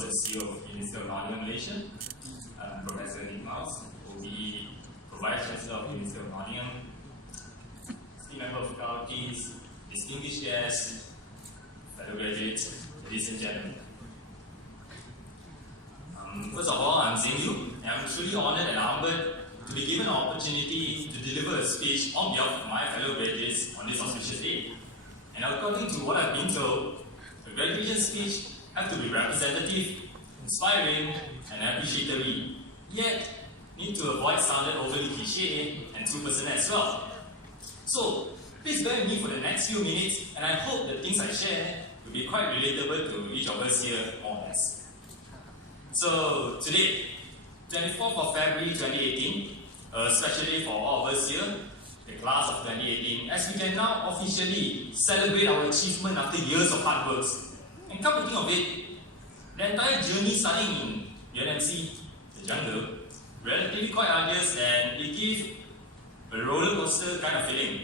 host and CEO of University of Nottingham, Malaysia. I'm Professor Nick Mouse, OBE, Vice Chancellor of University of Nottingham, esteemed member of faculties, distinguished guests, fellow graduates, ladies and gentlemen. First of all, I'm Zing Yu, and I'm truly honored and humbled to be given an opportunity to deliver a speech on behalf of my fellow graduates on this auspicious day. And according to what I've been told, a graduation speech has to be representative, inspiring, and appreciatory, yet need to avoid sounding overly cliche and too personal as well. So, please bear with me for the next few minutes, and I hope the things I share will be quite relatable to each of us here, more or less. So, today, 24th of February 2018, a special day for all of us here, the class of 2018, as we can now officially celebrate our achievement after years of hard work. And come to think of it, the entire journey starting in UNMC, the jungle, relatively quite arduous, and it gives a roller coaster kind of feeling.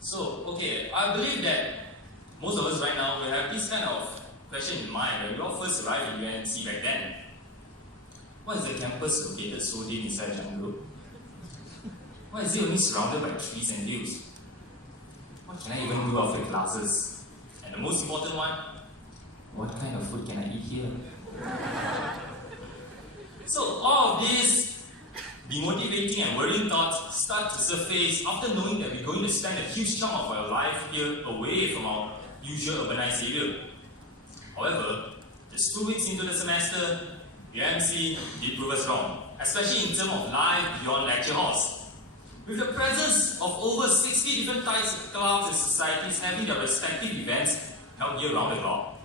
So, okay, I believe that most of us right now will have this kind of question in mind when we all first arrived in UNMC back then. Why is the campus located so deep inside the jungle? Why is it only surrounded by trees and hills? What can I even do after classes? And the most important one, what kind of food can I eat here? So all of these demotivating and worrying thoughts start to surface after knowing that we're going to spend a huge chunk of our life here away from our usual urbanized area. However, just 2 weeks into the semester, UNMC did prove us wrong, especially in terms of life beyond lecture halls. With the presence of over 60 different types of clubs and societies having their respective events held year round the clock,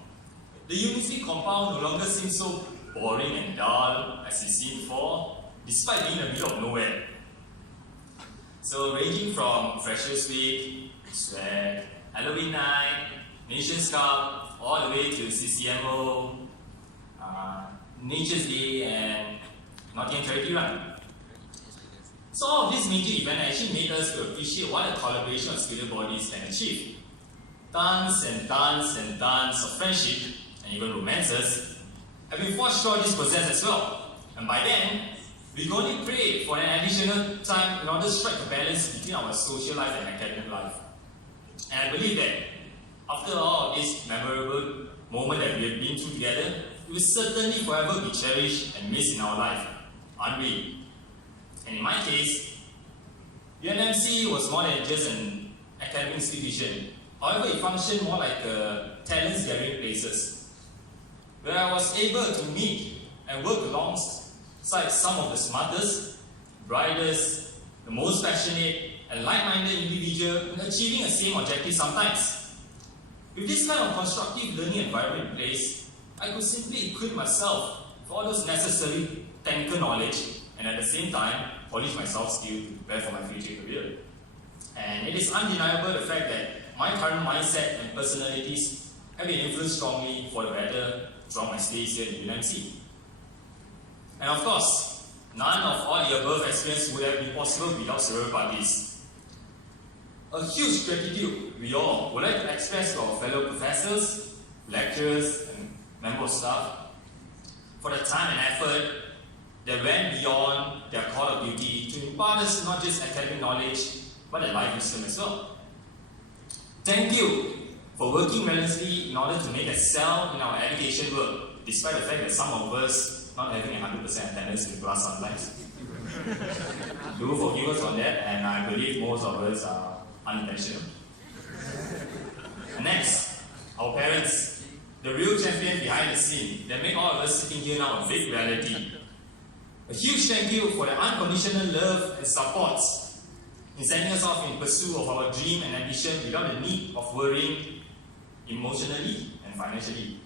the university compound no longer seems so boring and dull as it's seen before, despite being in the middle of nowhere. So ranging from Freshers Week, Swag, Halloween Night, Nations Cup, all the way to CCMO, Nature's Day, and Nottingham Charity Run. So all of these major events actually made us to appreciate what a collaboration of student bodies can achieve. Tons and tons and tons of friendship, and even romances, have been forged throughout this process as well. And by then, we can only pray for an additional time in order to strike a balance between our social life and academic life. And I believe that after all of this memorable moment that we have been through together, it will certainly forever be cherished and missed in our life, aren't we? And in my case, UNMC was more than just an academic institution. However, it functioned more like a talents gathering places, where I was able to meet and work alongside some of the smartest, brightest, the most passionate, and like-minded individuals in achieving the same objective sometimes. With this kind of constructive learning environment in place, I could simply equip myself with all those necessary technical knowledge and at the same time polish my soft skills to prepare for my future career. And it is undeniable the fact that my current mindset and personalities have been influenced strongly for the better throughout my stays here in UNMC. And of course, none of all the above experiences would have been possible without several parties. A huge gratitude we all would like to express to our fellow professors, lecturers, and members of staff for the time and effort that went beyond their call of duty to impart us not just academic knowledge, but a life wisdom as well. Thank you for working relentlessly in order to make excel in our education work, despite the fact that some of us not having 100% attendance in class sometimes. Do forgive us on that, and I believe most of us are unintentional. Next, our parents, the real champion behind the scene that make all of us sitting here now a big reality. A huge thank you for the unconditional love and support in sending us off in pursuit of our dream and ambition without the need of worrying emotionally and financially.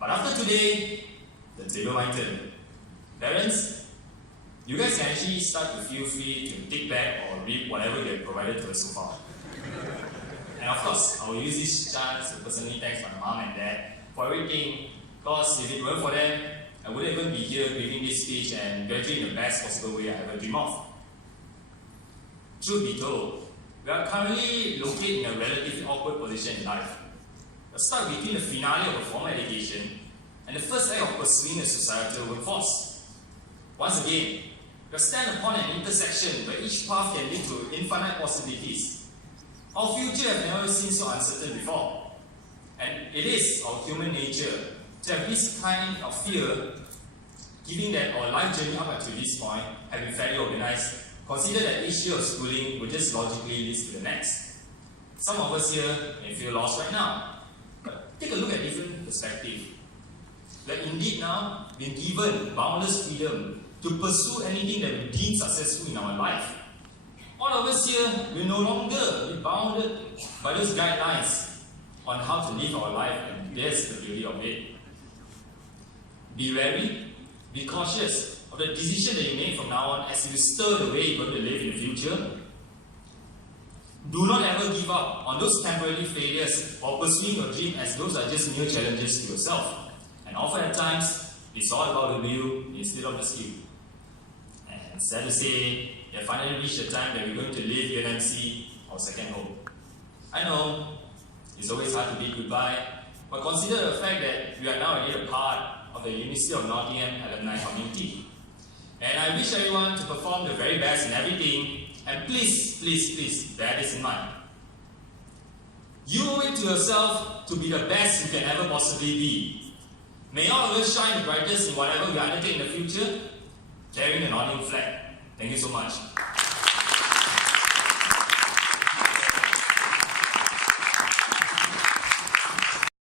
But after today, the table my turn. Parents, you guys can actually start to feel free to take back or reap whatever you have provided to us so far. And of course, I will use this chance to personally thank my mom and dad for everything, because if it weren't for them, I wouldn't even be here giving this speech and graduating in the best possible way I ever dreamed of. Truth be told, we are currently located in a relatively awkward position in life. are stuck between the finale of a formal education and the first act of pursuing a societal workforce. Once again, we stand upon an intersection where each path can lead to infinite possibilities. Our future has never seemed so uncertain before. And it is our human nature to have this kind of fear, given that our life journey up until this point has been fairly organized. Consider that each year of schooling will just logically lead to the next. Some of us here may feel lost right now, but take a look at different perspective. We are indeed now being given boundless freedom to pursue anything that we deem successful in our life. All of us here will no longer be bounded by those guidelines on how to live our life, and that's the beauty of it. Be wary, be cautious of the decision that you make from now on as you stir the way you're going to live in the future. Do not ever give up on those temporary failures or pursuing your dream, as those are just mere challenges to yourself. And often at times, it's all about the wheel instead of the skill. And sad to say, we have finally reached the time that we're going to leave UNMC, our second home. I know, it's always hard to bid goodbye, but consider the fact that we are now already a part of the University of Nottingham alumni community. And I wish everyone to perform the very best in everything, and please, please, please, bear this in mind. You owe it to yourself to be the best you can ever possibly be. May all of us shine the brightest in whatever we undertake in the future, carrying the Nottingham flag. Thank you so much.